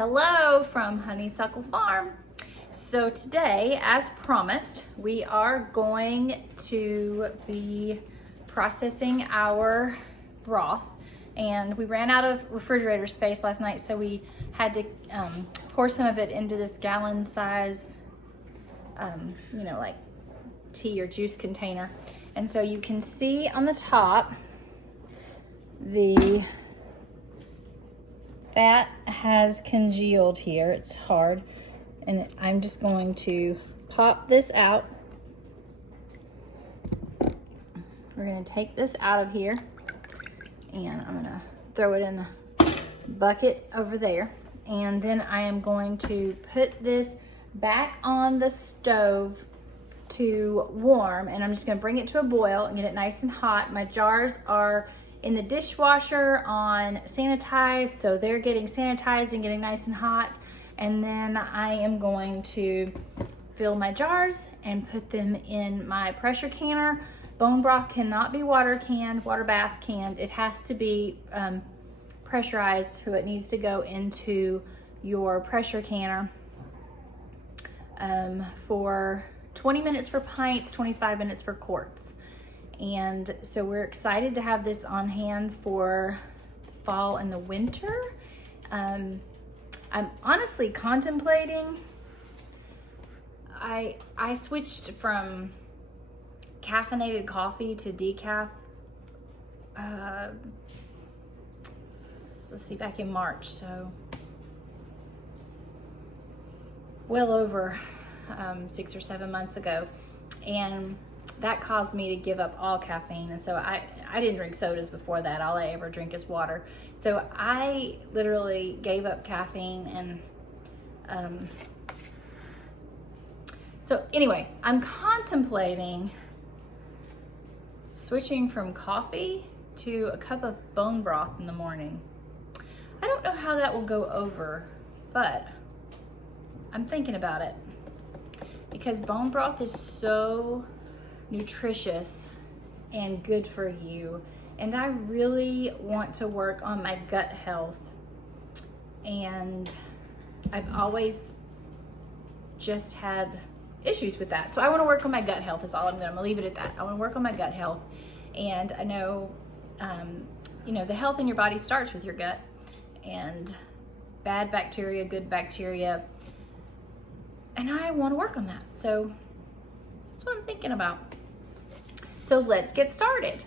Hello from Honeysuckle Farm. So today, as promised, we are going to be processing our broth, and we ran out of refrigerator space last night, so we had to pour some of it into this gallon size, like tea or juice container. And so you can see on the top, the fat has congealed here. It's hard, and I'm just going to pop this out. We're gonna take this out of here, and I'm gonna throw it in a bucket over there, and then I am going to put this back on the stove to warm, and I'm just gonna bring it to a boil and get it nice and hot. My jars are in the dishwasher on sanitize, so they're getting sanitized and getting nice and hot. And then I am going to fill my jars and put them in my pressure canner. Bone broth cannot be water canned, water bath canned. It has to be pressurized, so it needs to go into your pressure canner for 20 minutes for pints, 25 minutes for quarts. And so we're excited to have this on hand for the fall and the winter. I'm honestly contemplating, I switched from caffeinated coffee to decaf, let's see, back in March, so well over 6 or 7 months ago. And that caused me to give up all caffeine. And so I didn't drink sodas before that. All I ever drink is water. So I literally gave up caffeine. And so anyway, I'm contemplating switching from coffee to a cup of bone broth in the morning. I don't know how that will go over, but I'm thinking about it, because bone broth is so nutritious and good for you, and I really want to work on my gut health, and I've always just had issues with that. So I want to work on my gut health is all I'm gonna leave it at that. I want to work on my gut health, and I know the health in your body starts with your gut, and bad bacteria, good bacteria, and I want to work on that. So that's what I'm thinking about. So let's get started.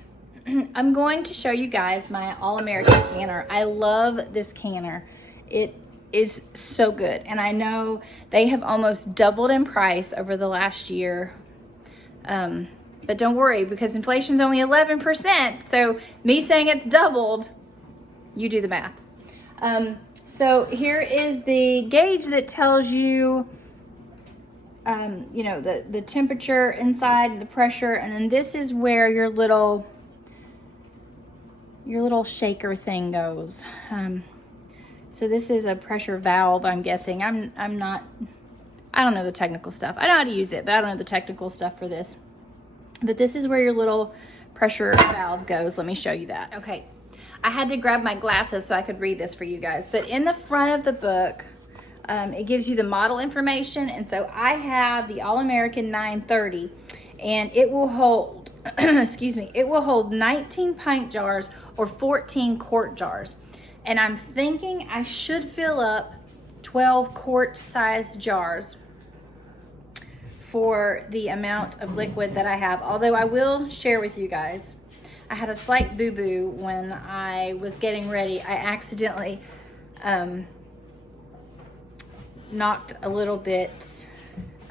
I'm going to show you guys my All-American canner. I love this canner. It is so good. And I know they have almost doubled in price over the last year. But don't worry, because inflation's only 11%. So me saying it's doubled, you do the math. So here is the gauge that tells you the temperature inside, the pressure, and then this is where your little shaker thing goes. So this is a pressure valve, I'm guessing. I don't know the technical stuff. I know how to use it, but I don't know the technical stuff for this. But this is where your little pressure valve goes. Let me show you that. Okay, I had to grab my glasses so I could read this for you guys. But in the front of the book, it gives you the model information, and so I have the All-American 930, and it will hold, it will hold 19 pint jars or 14 quart jars. And I'm thinking I should fill up 12 quart-sized jars for the amount of liquid that I have. Although I will share with you guys, I had a slight boo-boo when I was getting ready. I accidentally knocked a little bit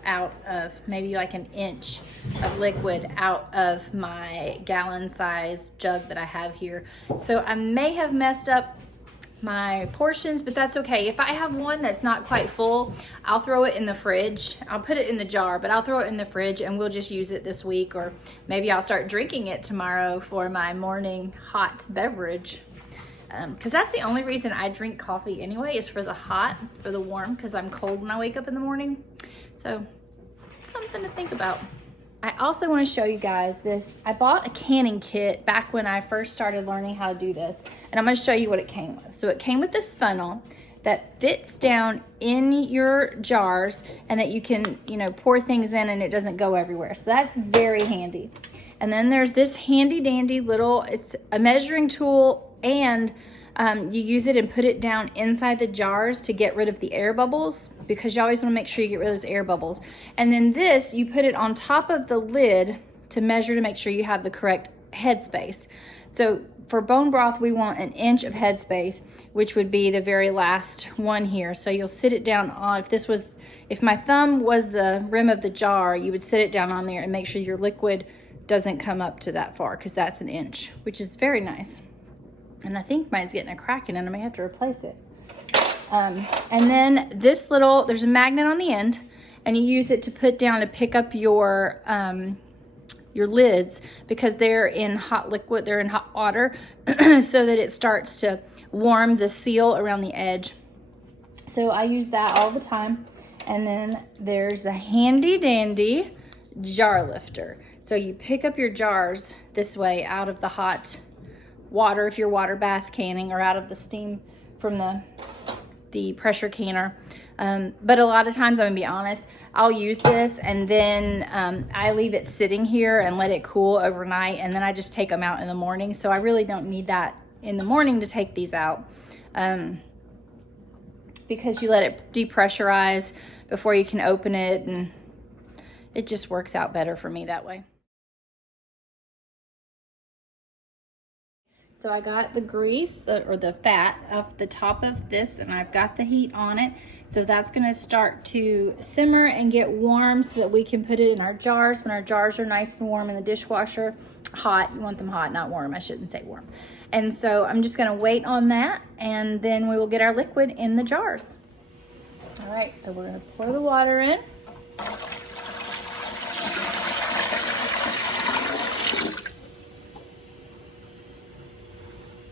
out of, maybe like an inch of liquid out of my gallon size jug that I have here. So I may have messed up my portions, but that's okay. If I have one that's not quite full, I'll throw it in the fridge. I'll put it in the jar, but I'll throw it in the fridge and we'll just use it this week, or maybe I'll start drinking it tomorrow for my morning hot beverage. Because that's the only reason I drink coffee anyway, is for the hot, for the warm, because I'm cold when I wake up in the morning. So something to think about. I also want to show you guys this. I bought a canning kit back when I first started learning how to do this, and I'm going to show you what it came with. So it came with this funnel. that fits down in your jars and that you can, you know, pour things in and it doesn't go everywhere. So that's very handy. And then there's this handy dandy little, it's a measuring tool, and you use it and put it down inside the jars to get rid of the air bubbles, because you always want to make sure you get rid of those air bubbles. And then this, you put it on top of the lid to measure to make sure you have the correct headspace. So for bone broth, we want 1 inch of headspace, which would be the very last one here. So you'll sit it down on, if my thumb was the rim of the jar, you would sit it down on there and make sure your liquid doesn't come up to that far, because that's 1 inch, which is very nice. And I think mine's getting a crack in it. I may have to replace it. And then this little, there's a magnet on the end, and you use it to put down to pick up your lids, because they're in hot liquid, they're in hot water, so that it starts to warm the seal around the edge. So I use that all the time. And then there's the handy dandy jar lifter. So you pick up your jars this way out of the hot water if you're water bath canning, or out of the steam from the pressure canner. But a lot of times, I'm gonna be honest, I'll use this and then I leave it sitting here and let it cool overnight, and then I just take them out in the morning. So I really don't need that in the morning to take these out, because you let it depressurize before you can open it, and it just works out better for me that way. So I got the grease, or the fat, off the top of this, and I've got the heat on it. So that's gonna start to simmer and get warm so that we can put it in our jars. When our jars are nice and warm in the dishwasher, hot, you want them hot, not warm, I shouldn't say warm. And so I'm just gonna wait on that, and then we will get our liquid in the jars. All right, so we're gonna pour the water in.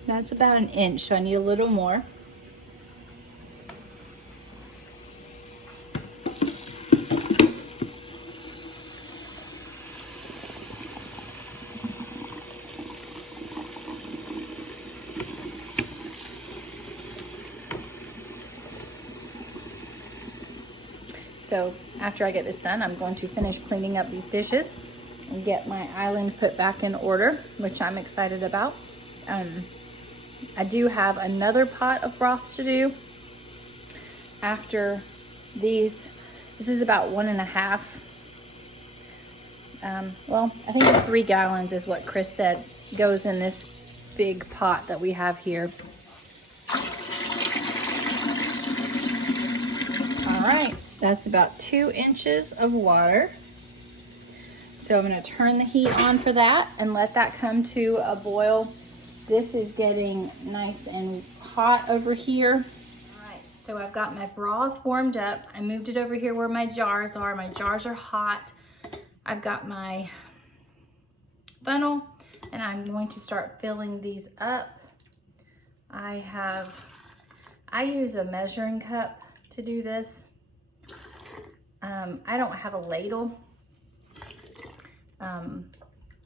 That's about 1 inch, so I need a little more. So after I get this done, I'm going to finish cleaning up these dishes and get my island put back in order, which I'm excited about. I do have another pot of broth to do after these. This is about 1.5. Well, I think it's 3 gallons is what Chris said goes in this big pot that we have here. All right, that's about 2 inches of water. So I'm gonna turn the heat on for that and let that come to a boil. This is getting nice and hot over here. All right, so I've got my broth warmed up. I moved it over here where my jars are. My jars are hot. I've got my funnel, and I'm going to start filling these up. I use a measuring cup to do this. I don't have a ladle.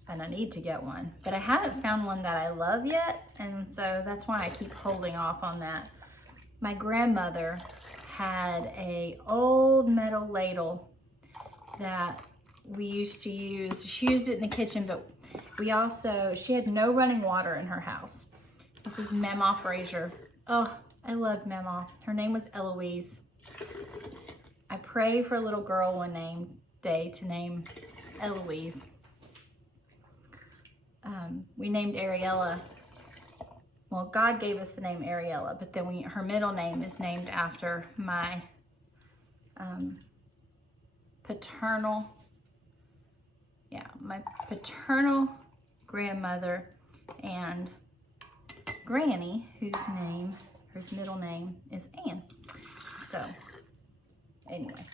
And I need to get one, but I haven't found one that I love yet, and so that's why I keep holding off on that. My grandmother had an old metal ladle that we used to use. She used it in the kitchen, but she had no running water in her house. This was Mama Fraser. Oh, I love Mama. Her name was Eloise. I pray for a little girl one day to name Eloise. We named Ariella. Well, God gave us the name Ariella, but then her middle name is named after my paternal grandmother and granny, whose middle name is Ann. So anyway,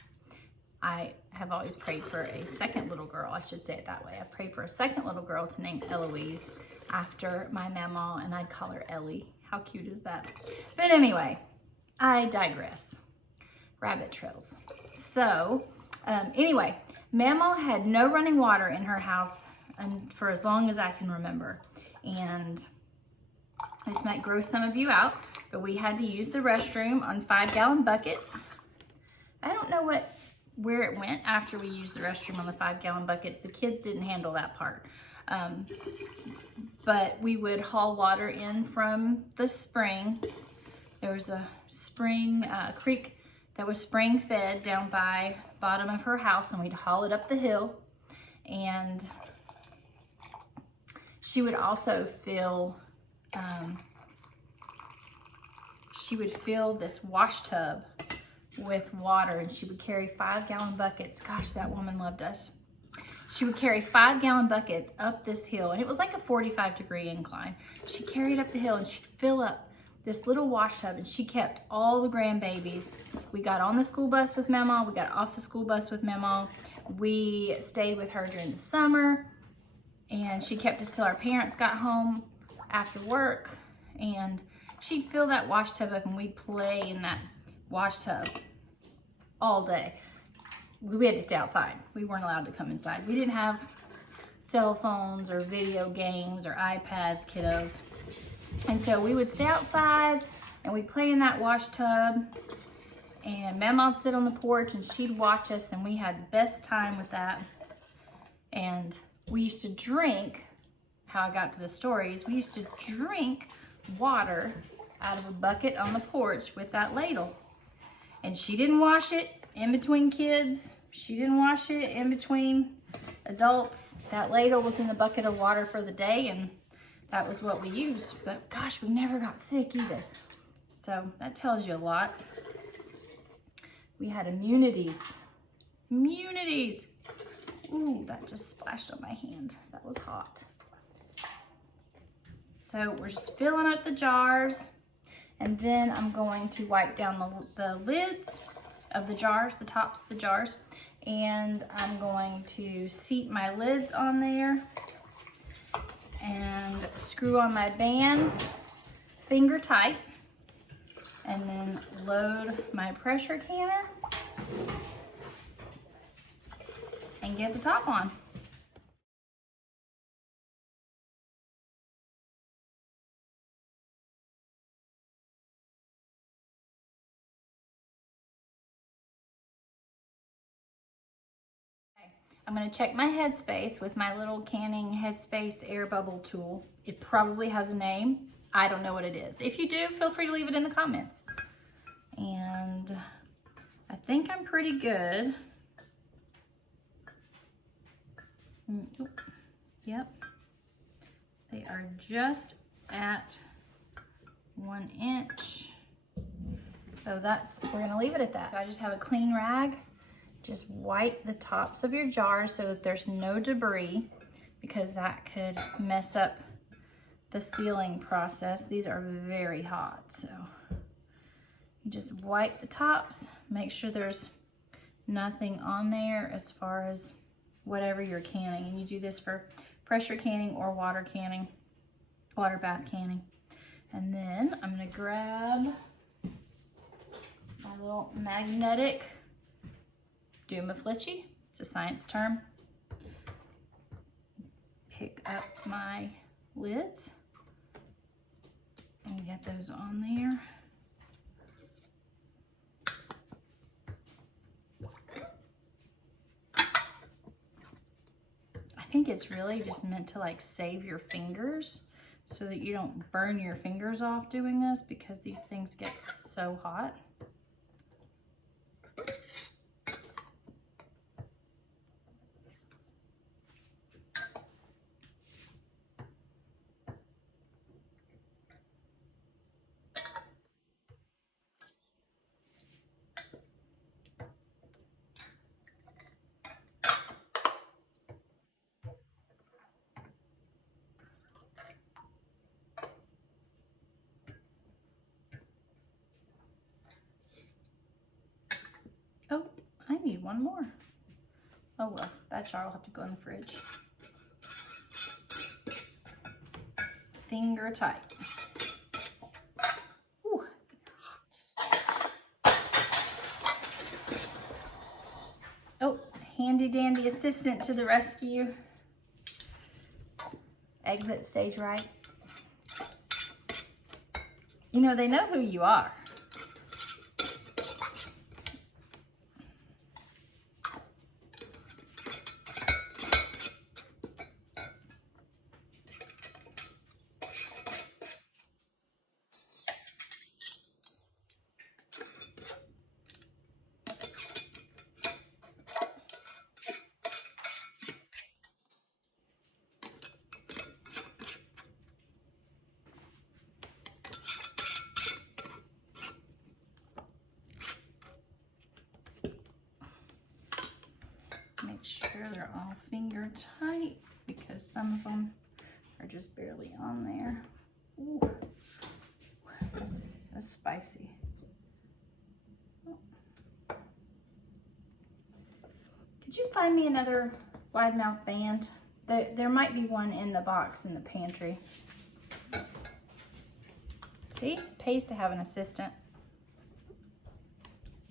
I have always prayed for a second little girl. I should say it that way. I prayed for a second little girl to name Eloise after my mama, and I'd call her Ellie. How cute is that? But anyway, I digress. Rabbit trails. So anyway, Mama had no running water in her house and for as long as I can remember. And this might gross some of you out, but we had to use the restroom on 5-gallon buckets. I don't know where it went after we used the restroom on the 5-gallon buckets. The kids didn't handle that part. But we would haul water in from the spring. There was a spring, creek that was spring fed down by the bottom of her house, and we'd haul it up the hill. And she would also fill, this wash tub with water, and she would carry 5-gallon buckets. Gosh, that woman loved us. She would carry 5-gallon buckets up this hill, and it was like a 45-degree incline. She carried up the hill and she'd fill up this little wash tub, and she kept all the grandbabies. We got on the school bus with Mama, we got off the school bus with Mama. We stayed with her during the summer, and she kept us till our parents got home after work, and she'd fill that wash tub up, and we'd play in that wash tub all day. We had to stay outside. We weren't allowed to come inside. We didn't have cell phones or video games or iPads, kiddos. And so we would stay outside and we'd play in that wash tub, and Mama would sit on the porch and she'd watch us, and we had the best time with that. And we used to drink, how I got to the story is we used to drink water out of a bucket on the porch with that ladle. And she didn't wash it in between kids. She didn't wash it in between adults. That ladle was in the bucket of water for the day, and that was what we used. But gosh, we never got sick either. So that tells you a lot. We had immunities. Immunities. Ooh, that just splashed on my hand. That was hot. So we're just filling up the jars, and then I'm going to wipe down the lids of the jars, the tops of the jars, and I'm going to seat my lids on there and screw on my bands finger tight, and then load my pressure canner and get the top on. I'm going to check my headspace with my little canning headspace air bubble tool. It probably has a name. I don't know what it is. If you do, feel free to leave it in the comments. And I think I'm pretty good. Yep. They are just at 1 inch. So we're going to leave it at that. So I just have a clean rag. Just wipe the tops of your jars so that there's no debris, because that could mess up the sealing process. These are very hot, so you just wipe the tops, make sure there's nothing on there as far as whatever you're canning. And you do this for pressure canning or water canning, water bath canning. And then I'm gonna grab my little magnetic Dumaflitchy, it's a science term. Pick up my lids and get those on there. I think it's really just meant to like save your fingers so that you don't burn your fingers off doing this, because these things get so hot. Oh, I need one more. Oh well, that jar will have to go in the fridge. Finger tight. Ooh, hot. Oh, handy dandy assistant to the rescue. Exit stage right. You know, they know who you are. Make sure they're all finger tight because some of them are just barely on there. Ooh, that's spicy. Could you find me another wide mouth band? There might be one in the box in the pantry. See, pays to have an assistant.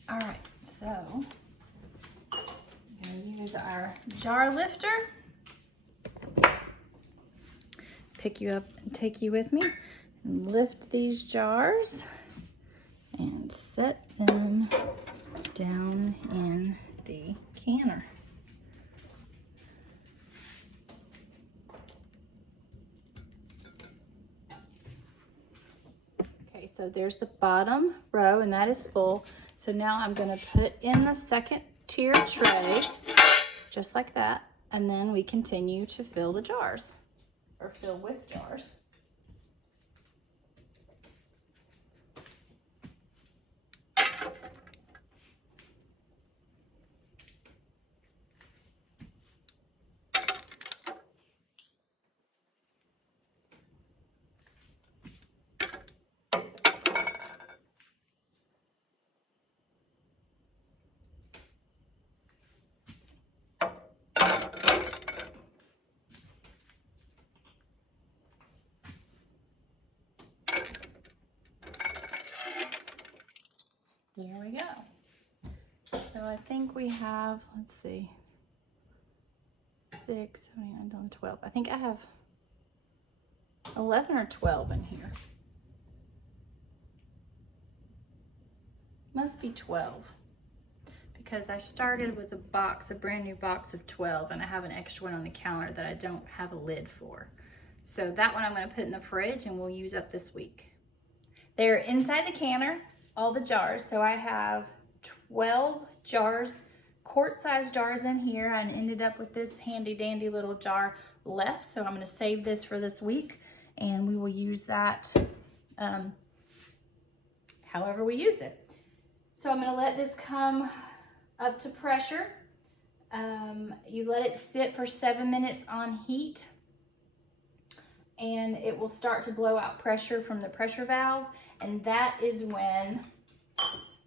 All right, so I'm gonna use our jar lifter. Pick you up and take you with me and lift these jars and set them down in the canner. Okay, so there's the bottom row and that is full. So now I'm gonna put in the second tier tray, just like that, and then we continue to fill the jars, or fill with jars. There we go. So I think we have, let's see, 6, 7, 8, 9, 10, 12. I think I have 11 or 12 in here. Must be 12 because I started with a brand new box of 12, and I have an extra one on the counter that I don't have a lid for. So that one I'm going to put in the fridge and we'll use up this week. They're inside the canner, all the jars. So I have 12 jars, quart-sized jars in here, and ended up with this handy dandy little jar left. So I'm going to save this for this week, and we will use that however we use it. So I'm going to let this come up to pressure. You let it sit for 7 minutes on heat, and it will start to blow out pressure from the pressure valve, and that is when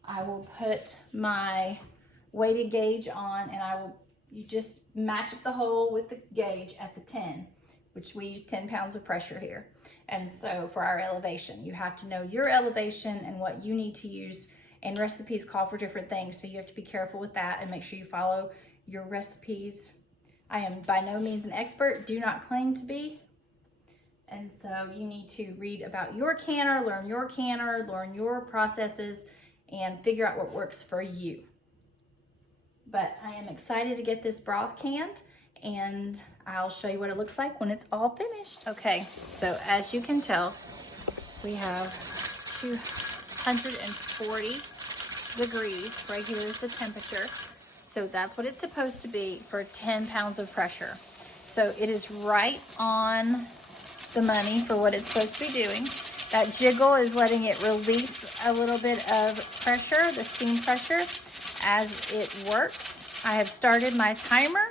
I will put my weighted gauge on, and you just match up the hole with the gauge at the 10, which we use 10 pounds of pressure here. And so for our elevation, you have to know your elevation and what you need to use, and recipes call for different things, so you have to be careful with that and make sure you follow your recipes. I am by no means an expert, do not claim to be. And so you need to read about your canner, learn your processes, and figure out what works for you. But I am excited to get this broth canned, and I'll show you what it looks like when it's all finished. Okay, so as you can tell, we have 240 degrees right here is the temperature. So that's what it's supposed to be for 10 pounds of pressure. So it is right on the money for what it's supposed to be doing. That jiggle is letting it release a little bit of pressure, the steam pressure, as it works. I have started my timer.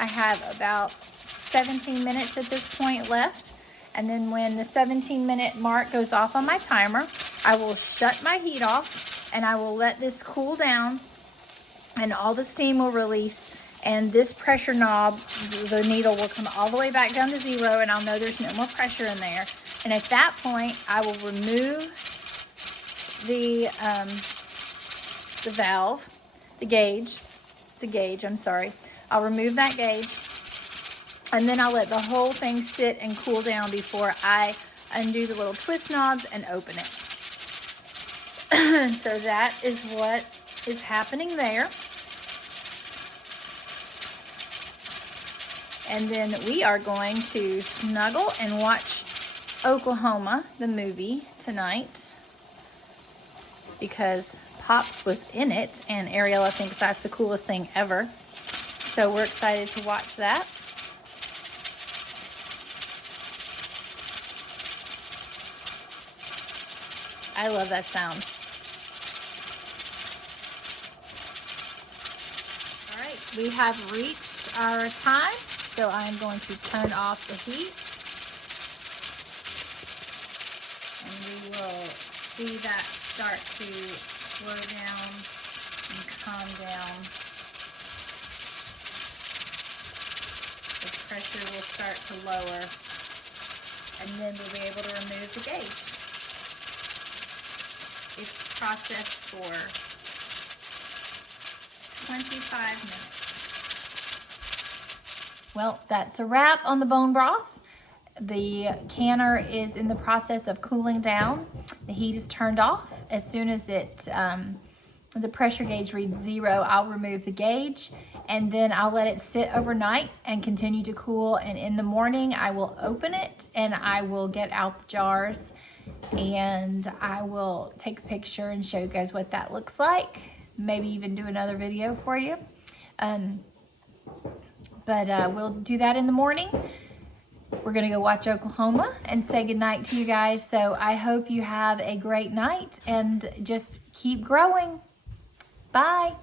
I have about 17 minutes at this point left. And then when the 17-minute mark goes off on my timer, I will shut my heat off and I will let this cool down, and all the steam will release, and this pressure knob, the needle will come all the way back down to 0, and I'll know there's no more pressure in there. And at that point, I will remove the valve, the gauge. It's a gauge, I'm sorry. I'll remove that gauge, and then I'll let the whole thing sit and cool down before I undo the little twist knobs and open it. So that is what is happening there. And then we are going to snuggle and watch Oklahoma, the movie, tonight, because Pops was in it, and Ariella thinks that's the coolest thing ever. So we're excited to watch that. I love that sound. All right, we have reached our time, so I'm going to turn off the heat. And we will see that start to slow down and calm down. The pressure will start to lower, and then we'll be able to remove the gauge. It's processed for 25 minutes. Well, that's a wrap on the bone broth. The canner is in the process of cooling down. The heat is turned off. As soon as the pressure gauge reads 0, I'll remove the gauge, and then I'll let it sit overnight and continue to cool. And in the morning, I will open it and I will get out the jars, and I will take a picture and show you guys what that looks like. Maybe even do another video for you. We'll do that in the morning. We're gonna go watch Oklahoma and say goodnight to you guys. So I hope you have a great night and just keep growing. Bye.